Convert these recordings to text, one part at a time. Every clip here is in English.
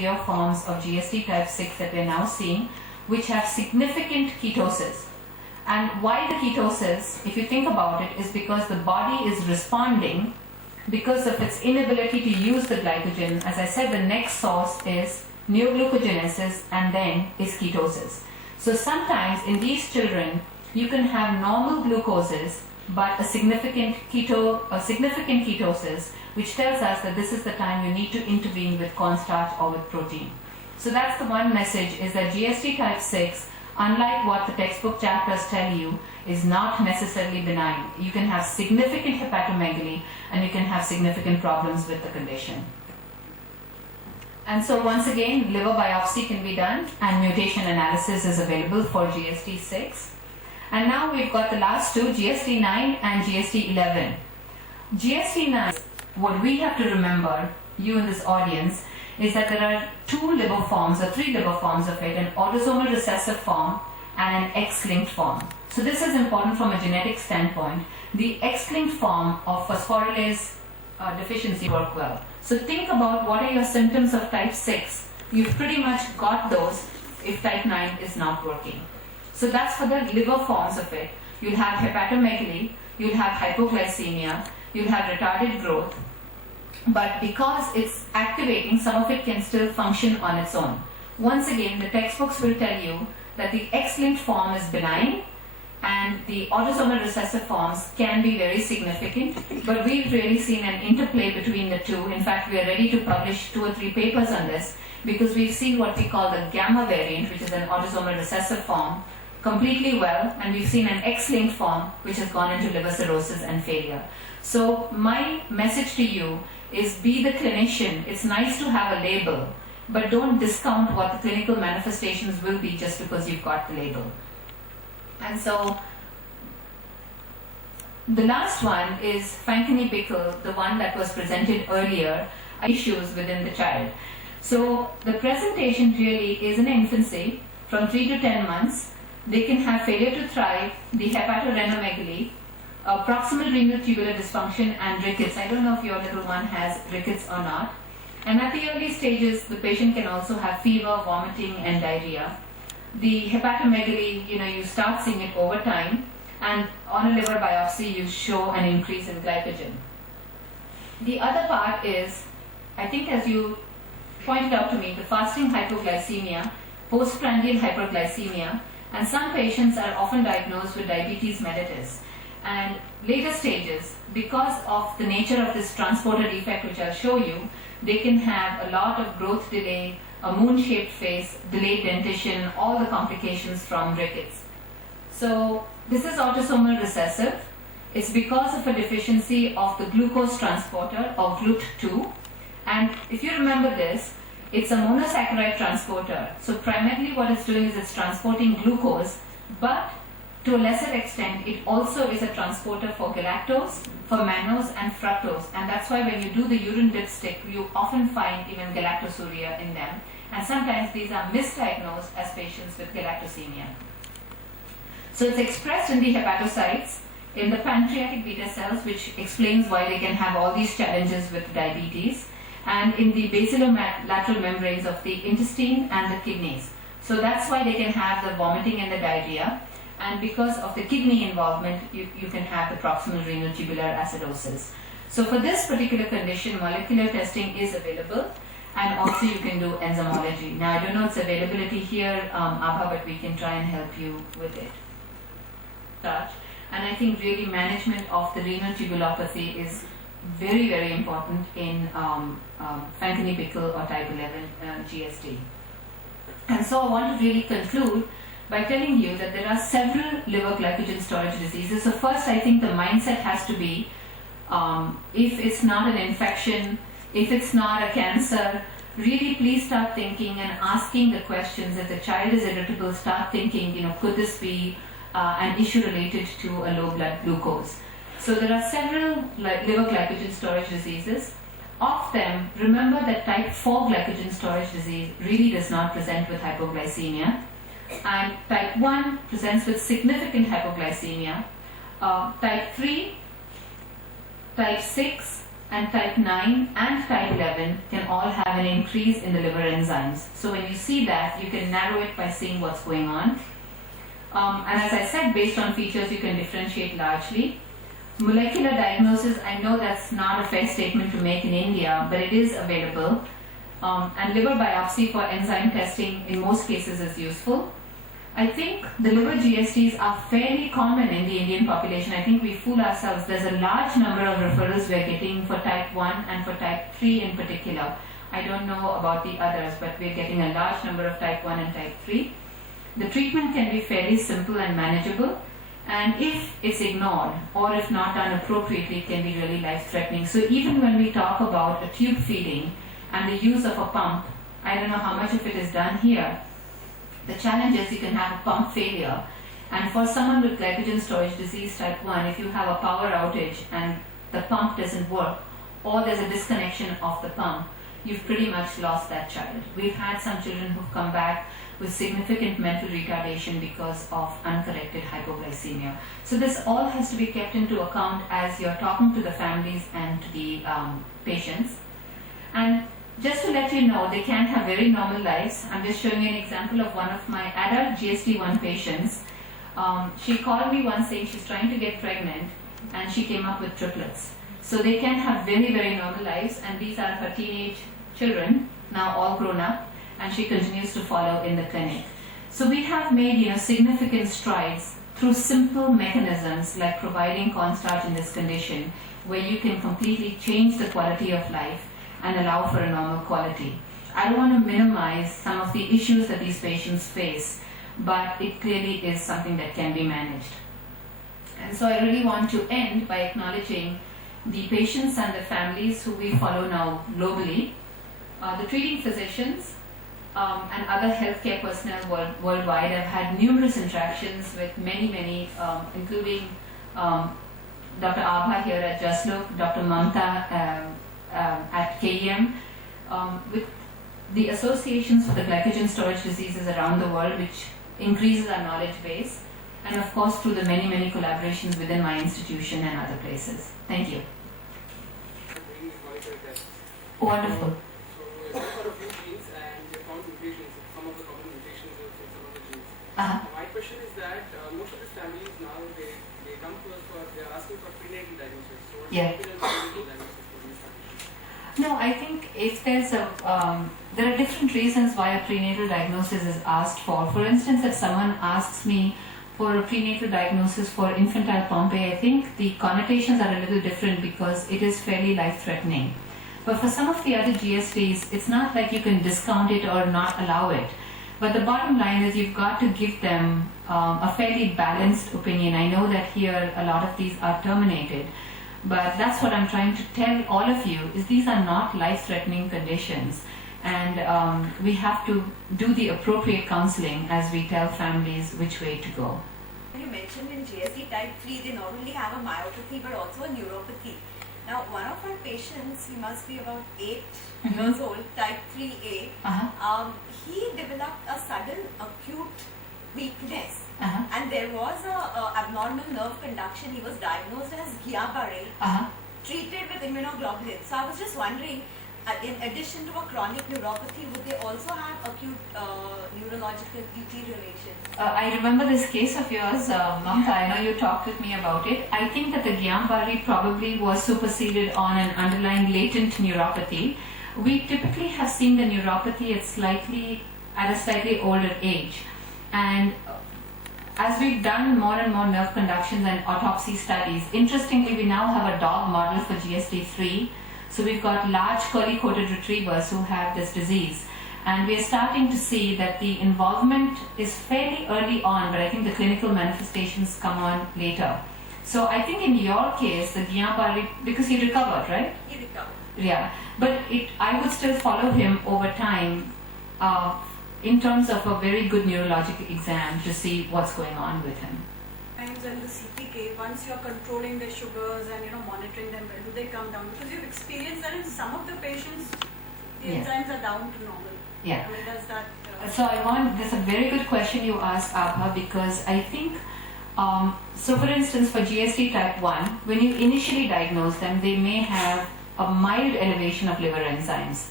severe forms of GST type 6 that we're now seeing, which have significant ketosis. And why the ketosis, if you think about it, is because the body is responding because of its inability to use the glycogen. As I said, the next source is neoglucogenesis and then is ketosis. So sometimes in these children, you can have normal glucoses but a significant ketosis, which tells us that this is the time you need to intervene with cornstarch or with protein. So that's the one message, is that GST type 6, unlike what the textbook chapters tell you, is not necessarily benign. You can have significant hepatomegaly and you can have significant problems with the condition. And so once again, liver biopsy can be done and mutation analysis is available for GST6. And now we've got the last two, GST9 and GST11. GST9, what we have to remember, you in this audience, is that there are two liver forms or three liver forms of it, an autosomal recessive form and an X-linked form. So this is important from a genetic standpoint. The X-linked form of phosphorylase deficiency work well. So think about what are your symptoms of type 6. You've pretty much got those if type 9 is not working. So that's for the liver forms of it. You'll have hepatomegaly, you'll have hypoglycemia, you'll have retarded growth. But because it's activating, some of it can still function on its own. Once again, the textbooks will tell you that the X-linked form is benign and the autosomal recessive forms can be very significant, but we've really seen an interplay between the two. In fact, we are ready to publish 2 or 3 papers on this because we've seen what we call the gamma variant, which is an autosomal recessive form, completely well, and we've seen an X-linked form which has gone into liver cirrhosis and failure. So my message to you is, be the clinician. It's nice to have a label, but don't discount what the clinical manifestations will be just because you've got the label. And so the last one is Fanconi-Bickel, the one that was presented earlier, issues within the child. So the presentation really is in infancy, from 3 to 10 months. They can have failure to thrive, the hepatorenomegally, proximal renal tubular dysfunction and rickets. I don't know if your little one has rickets or not. And at the early stages, the patient can also have fever, vomiting and diarrhea. The hepatomegaly, you start seeing it over time, and on a liver biopsy you show an increase in glycogen. The other part is, I think as you pointed out to me, the fasting hypoglycemia, postprandial hyperglycemia, and some patients are often diagnosed with diabetes mellitus. And later stages, because of the nature of this transporter defect which I'll show you, they can have a lot of growth delay, a moon-shaped face, delayed dentition, all the complications from rickets. So this is autosomal recessive. It's because of a deficiency of the glucose transporter or GLUT2. And if you remember this, it's a monosaccharide transporter. So primarily what it's doing is it's transporting glucose, but to a lesser extent, it also is a transporter for galactose, for mannose and fructose. And that's why when you do the urine dipstick, you often find even galactosuria in them. And sometimes these are misdiagnosed as patients with galactosemia. So it's expressed in the hepatocytes, in the pancreatic beta cells, which explains why they can have all these challenges with diabetes, and in the basolateral membranes of the intestine and the kidneys. So that's why they can have the vomiting and the diarrhea. And because of the kidney involvement, you can have the proximal renal tubular acidosis. So for this particular condition, molecular testing is available, and also you can do enzymology. Now I don't know its availability here, Abha, but we can try and help you with it. And I think really management of the renal tubulopathy is very, very important in Fanconi-Bickel or type 11 GST. And so I want to really conclude by telling you that there are several liver glycogen storage diseases. So first, I think the mindset has to be, if it's not an infection, if it's not a cancer, really please start thinking and asking the questions. If the child is irritable, start thinking, could this be an issue related to a low blood glucose? So there are several liver glycogen storage diseases. Of them, remember that type 4 glycogen storage disease really does not present with hypoglycemia. And type 1 presents with significant hypoglycemia. Type 3, type 6, and type 9 and type 11 can all have an increase in the liver enzymes. So when you see that, you can narrow it by seeing what's going on. And as I said, based on features, you can differentiate largely. Molecular diagnosis, I know that's not a fair statement to make in India, but it is available. And liver biopsy for enzyme testing in most cases is useful. I think the liver GSTs are fairly common in the Indian population. I think we fool ourselves. There's a large number of referrals we're getting for type 1 and for type 3 in particular. I don't know about the others, but we're getting a large number of type 1 and type 3. The treatment can be fairly simple and manageable, and if it's ignored or if not done appropriately, it can be really life-threatening. So even when we talk about a tube feeding and the use of a pump, I don't know how much of it is done here. The challenge is you can have a pump failure, and for someone with glycogen storage disease type 1, if you have a power outage and the pump doesn't work or there's a disconnection of the pump, you've pretty much lost that child. We've had some children who've come back with significant mental retardation because of uncorrected hypoglycemia. So this all has to be kept into account as you're talking to the families and to the patients. And just to let you know, they can have very normal lives. I'm just showing you an example of one of my adult GST1 patients. She called me once saying she's trying to get pregnant and she came up with triplets. So they can have very, very normal lives, and these are her teenage children, now all grown up, and she continues to follow in the clinic. So we have made significant strides through simple mechanisms like providing cornstarch in this condition, where you can completely change the quality of life and allow for a normal quality. I don't want to minimize some of the issues that these patients face, but it clearly is something that can be managed. And so I really want to end by acknowledging the patients and the families who we follow now globally, the treating physicians, and other healthcare personnel worldwide. I've had numerous interactions with many, including Dr. Abha here at Jaslok, Dr. Mamta at KEM, with the associations for the glycogen storage diseases around the world, which increases our knowledge base, and of course through the many collaborations within my institution and other places. Thank you. Wonderful. So, for a few genes and they found mutations, some of the common mutations in some of the genes. My question is that most of these families now they come to us they're asking for prenatal diagnosis. So, what's the prenatal diagnosis for these conditions? No, I think if there's there are different reasons why a prenatal diagnosis is asked for. For instance, if someone asks me for a prenatal diagnosis for infantile Pompe, I think the connotations are a little different because it is fairly life-threatening. But for some of the other GSTs, it's not like you can discount it or not allow it. But the bottom line is you've got to give them a fairly balanced opinion. I know that here a lot of these are terminated, but that's what I'm trying to tell all of you, is these are not life-threatening conditions. And we have to do the appropriate counseling as we tell families which way to go. You mentioned in GST type 3, they not only have a myopathy but also a neuropathy. Now, one of our patients, he must be about 8 years old, type 3A, he developed a sudden acute weakness, and there was a abnormal nerve conduction. He was diagnosed as Guillain-Barré, treated with immunoglobulins. So I was just wondering, in addition to a chronic neuropathy, would they also have acute neurological deterioration? I remember this case of yours, Mamta. I know you talked with me about it. I think that the Guillain-Barré probably was superseded on an underlying latent neuropathy. We typically have seen the neuropathy at a slightly older age. And as we've done more and more nerve conductions and autopsy studies, interestingly, we now have a dog model for GSD3. So we've got large curly-coated retrievers who have this disease. And we are starting to see that the involvement is fairly early on, but I think the clinical manifestations come on later. So I think in your case, the Guillain-Barré, because he recovered, right? He recovered. Yeah, but I would still follow him over time in terms of a very good neurologic exam to see what's going on with him. And the CPK, once you're controlling their sugars and monitoring them, do they come down? Because you've experienced that in some of the patients, the enzymes are down to normal. Yeah. I mean, does that? So that's a very good question you asked, Abha, because I think, so for instance, for GST type 1, when you initially diagnose them, they may have a mild elevation of liver enzymes.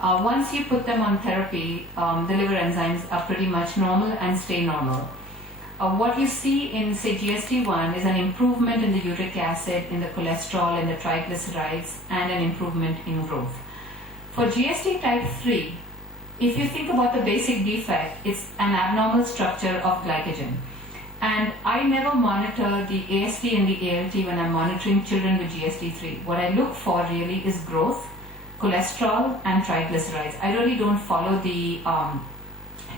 Once you put them on therapy, the liver enzymes are pretty much normal and stay normal. What you see in, say, GST1 is an improvement in the uric acid, in the cholesterol, in the triglycerides, and an improvement in growth. For GST type 3, if you think about the basic defect, it's an abnormal structure of glycogen. And I never monitor the AST and the ALT when I'm monitoring children with GST3. What I look for really is growth, cholesterol, and triglycerides. I really don't follow the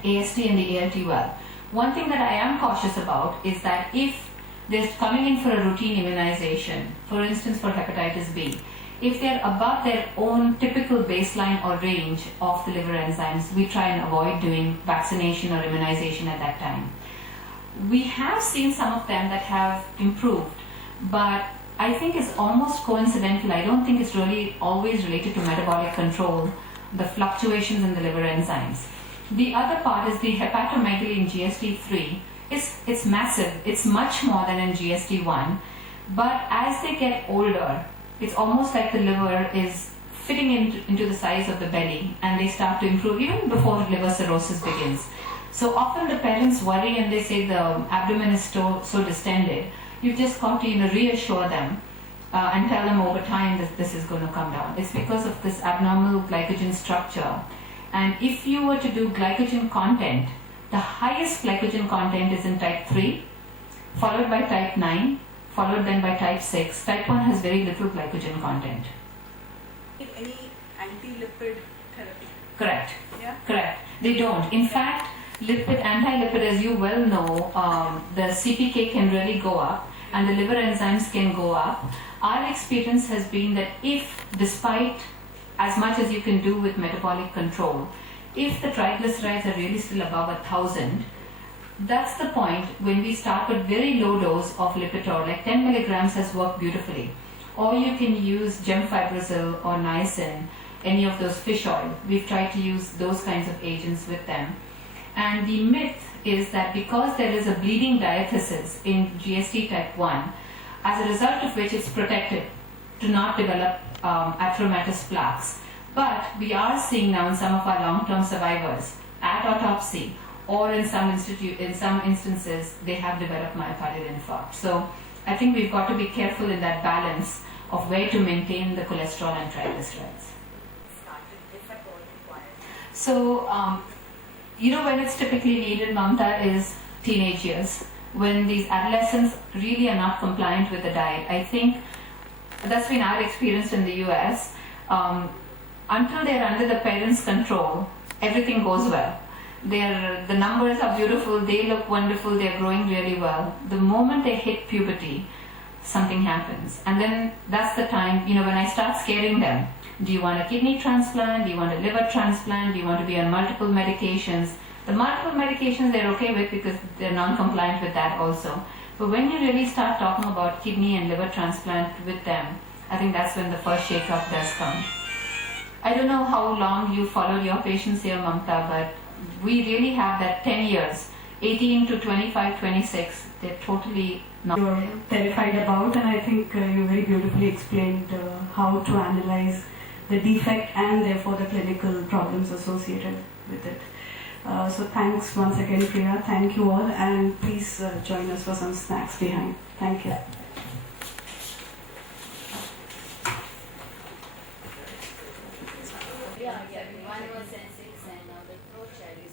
AST and the ALT well. One thing that I am cautious about is that if they're coming in for a routine immunization, for instance for hepatitis B, if they're above their own typical baseline or range of the liver enzymes, we try and avoid doing vaccination or immunization at that time. We have seen some of them that have improved, but I think it's almost coincidental. I don't think it's really always related to metabolic control, the fluctuations in the liver enzymes. The other part is the hepatomegaly in GST3. It's massive. It's much more than in GST1. But as they get older, it's almost like the liver is fitting into the size of the belly, and they start to improve even before liver cirrhosis begins. So often the parents worry and they say the abdomen is so distended. You just got to reassure them and tell them over time that this is going to come down. It's because of this abnormal glycogen structure. And if you were to do glycogen content, the highest glycogen content is in type 3, followed by type 9, followed then by type 6. Type 1 has very little glycogen content. Any anti-lipid therapy? Correct. Yeah? Correct. They don't. In fact, anti-lipid, as you well know, the CPK can really go up and the liver enzymes can go up. Our experience has been that if, despite as much as you can do with metabolic control, if the triglycerides are really still above 1,000, that's the point when we start with very low dose of Lipitor, like 10 milligrams has worked beautifully. Or you can use gemfibrozil or niacin, any of those fish oil. We've tried to use those kinds of agents with them. And the myth is that because there is a bleeding diathesis in GST type 1, as a result of which it's protected to not develop atheromatous plaques. But we are seeing now in some of our long-term survivors at autopsy, or in some instances they have developed myocardial infarct. So I think we've got to be careful in that balance of where to maintain the cholesterol and triglycerides. So when it's typically needed, Mamta, is teenage years, when these adolescents really are not compliant with the diet. I think that's been our experience in the US. Until they're under the parents' control, everything goes well. The numbers are beautiful, they look wonderful, they're growing really well. The moment they hit puberty, something happens. And then that's the time, when I start scaring them. Do you want a kidney transplant? Do you want a liver transplant? Do you want to be on multiple medications? The multiple medications they're okay with because they're non-compliant with that also. But when you really start talking about kidney and liver transplant with them, I think that's when the first shake-up does come. I don't know how long you followed your patients here, Mamta, but we really have that 10 years, 18 to 25, 26, they're totally not. You're terrified about, and I think you very beautifully explained how to analyze the defect and therefore the clinical problems associated with it. So thanks once again, Priya. Thank you all, and please join us for some snacks behind. Thank you. Yeah, one was N6 and the throat child.